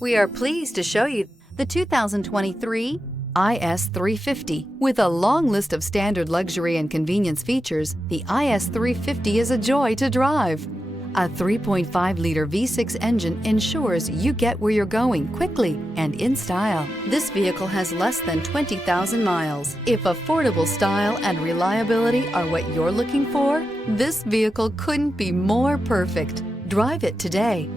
We are pleased to show you the 2023 IS350. With a long list of standard luxury and convenience features, the IS350 is a joy to drive. A 3.5-liter V6 engine ensures you get where you're going quickly and in style. This vehicle has less than 20,000 miles. If affordable style and reliability are what you're looking for, this vehicle couldn't be more perfect. Drive it today.